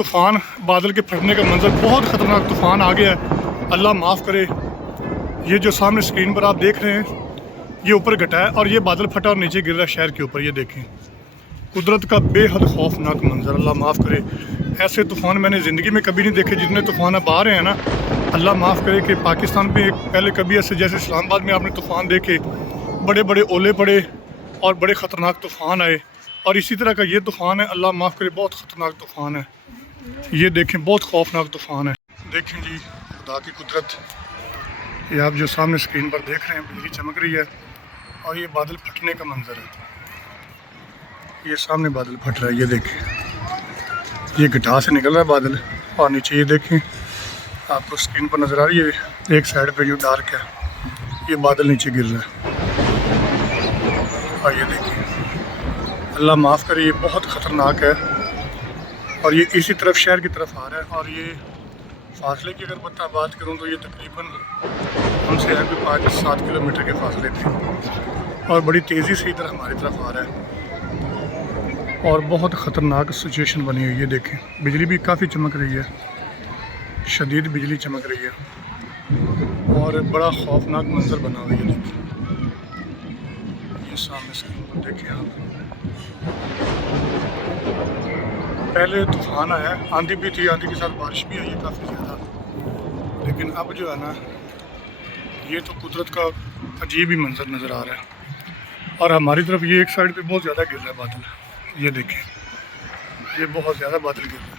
तूफ़ान, बादल के फटने का मंजर, बहुत ख़तरनाक तूफ़ान आ गया है, अल्लाह माफ़ करे। ये जो सामने स्क्रीन पर आप देख रहे हैं, ये ऊपर घटा है और ये बादल फटा और नीचे गिर रहा है शहर के ऊपर। ये देखें, कुदरत का बेहद खौफनाक मंजर, अल्लाह माफ़ करे। ऐसे तूफ़ान मैंने ज़िंदगी में कभी नहीं देखे जितने तूफ़ान अब आ रहे हैं ना। अल्लाह माफ़ करे कि पाकिस्तान में एक पहले कभी ऐसे जैसे इस्लामाबाद में आपने तूफ़ान देखे, बड़े बड़े ओले पड़े और बड़े ख़तरनाक तूफ़ान आए, और इसी तरह का ये तूफ़ान है, अल्लाह माफ़ करे, बहुत ख़तरनाक तूफ़ान है। ये देखें, बहुत खौफनाक तूफ़ान है। देखें जी खुदा की कुदरत, ये आप जो सामने स्क्रीन पर देख रहे हैं, बिजली चमक रही है और ये बादल फटने का मंजर है। ये सामने बादल फट रहा है, ये देखें, ये गठा से निकल रहा है बादल, और नीचे ये देखें, आपको स्क्रीन पर नज़र आ रही है, एक साइड पे जो डार्क है, ये बादल नीचे गिर रहा है। और ये देखिए, अल्लाह माफ़ करे, ये बहुत ख़तरनाक है और ये इसी तरफ शहर की तरफ आ रहा है। और ये फासले की अगर बात करूँ तो ये तकरीबन हमसे है कोई 5 से 7 किलोमीटर के फासले थे और बड़ी तेज़ी से इधर हमारी तरफ आ रहा है और बहुत ख़तरनाक सिचुएशन बनी हुई है। देखें, बिजली भी काफ़ी चमक रही है, शदीद बिजली चमक रही है और बड़ा खौफनाक मंजर बना हुआ है। देखिए, ये सामने स्क्रीन पर देखें आप, पहले तूफ़ान आया, आंधी भी थी, आंधी के साथ बारिश भी आई है काफ़ी ज़्यादा, लेकिन अब जो है ना, ये तो कुदरत का अजीब ही मंजर नज़र आ रहा है। और हमारी तरफ ये एक साइड पे बहुत ज़्यादा गिर रहा है बादल, ये देखें, ये बहुत ज़्यादा बादल गिर रहा है।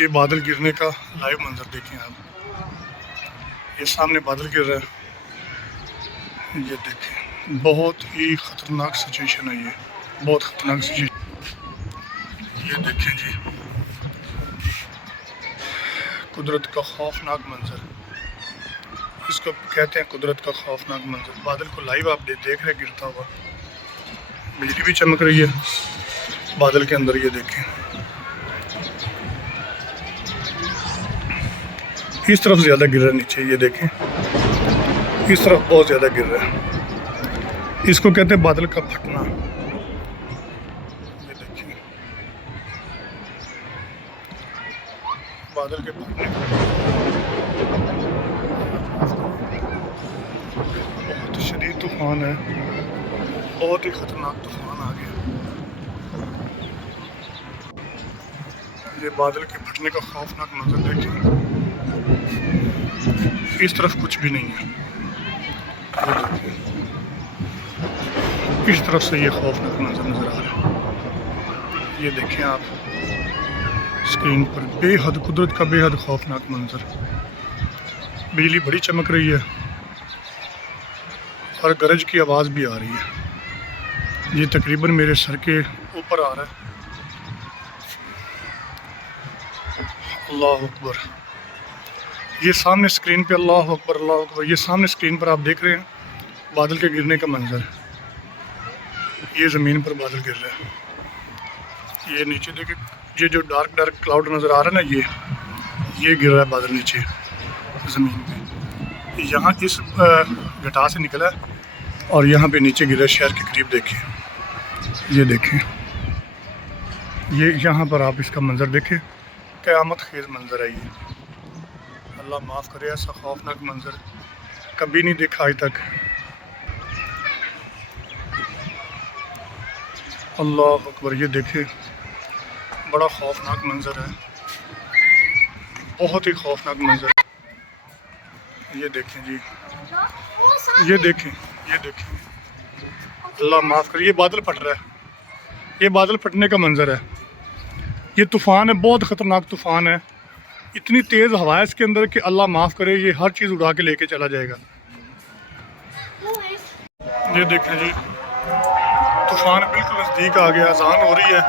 ये बादल गिरने का लाइव मंजर देखें आप, ये सामने बादल गिर रहा है, ये देखें, बहुत ही ख़तरनाक सिचुएशन है ये, बहुत ख़तरनाक सिचुएशन। ये देखें जी, कुदरत का खौफनाक मंजर, इसको कहते हैं कुदरत का खौफनाक मंजर। बादल को लाइव आप देख रहे गिरता हुआ, बिजली भी चमक रही है बादल के अंदर। ये देखें, इस तरफ ज़्यादा गिर रहा है नीचे, ये देखें, इस तरफ बहुत ज़्यादा गिर रहा है, इसको कहते हैं बादल का फटना। ये देखिए, बादल के फटने, बहुत शदीद तूफ़ान है, बहुत ही ख़तरनाक तूफ़ान आ गया। ये बादल के फटने का खौफनाक मंजर देखें, इस तरफ कुछ भी नहीं है, इस तरफ से ये खौफनाक मंजर नज़र आ रहा है। ये देखें आप स्क्रीन पर, बेहद कुदरत का बेहद खौफनाक मंजर, बिजली बड़ी चमक रही है और गरज की आवाज़ भी आ रही है। ये तकरीबन मेरे सर के ऊपर आ रहा है। अल्लाह अकबर, ये सामने स्क्रीन पे, अल्लाह अकबर अल्लाह अकबर, ये सामने स्क्रीन पर आप देख रहे हैं बादल के गिरने का मंजर। ये ज़मीन पर बादल गिर रहा है, ये नीचे देखे, ये जो डार्क डार्क क्लाउड नज़र आ रहा है ना, ये गिर रहा है बादल नीचे ज़मीन पे। यहाँ इस घटा से निकला और यहाँ पे नीचे गिरा शहर के करीब। देखिए, ये देखें, ये यहाँ पर आप इसका मंजर देखें, क़यामत खेज़ मंजर है ये। अल्लाह माफ़ करे, ऐसा खौफनाक मंजर कभी नहीं देखा आज तक। अल्लाह अकबर, ये देखें, बड़ा खौफनाक मंजर है, बहुत ही खौफनाक मंजर। ये देखें जी, ये देखें, ये देखें, अल्लाह माफ़ करे, ये बादल फट रहा है, ये बादल फटने का मंजर है। ये तूफ़ान है, बहुत ख़तरनाक तूफ़ान है, इतनी तेज़ हवा है इसके अंदर कि अल्लाह माफ़ करे, ये हर चीज़ उड़ा के लेके चला जाएगा। ये देखें जी, तूफ़ान बिल्कुल नज़दीक आ गया, अज़ान हो रही है,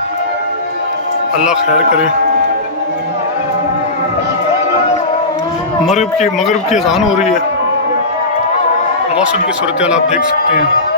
अल्लाह खैर करे। मगरिब की अज़ान हो रही है, मौसम की सूरत हाल आप देख सकते हैं।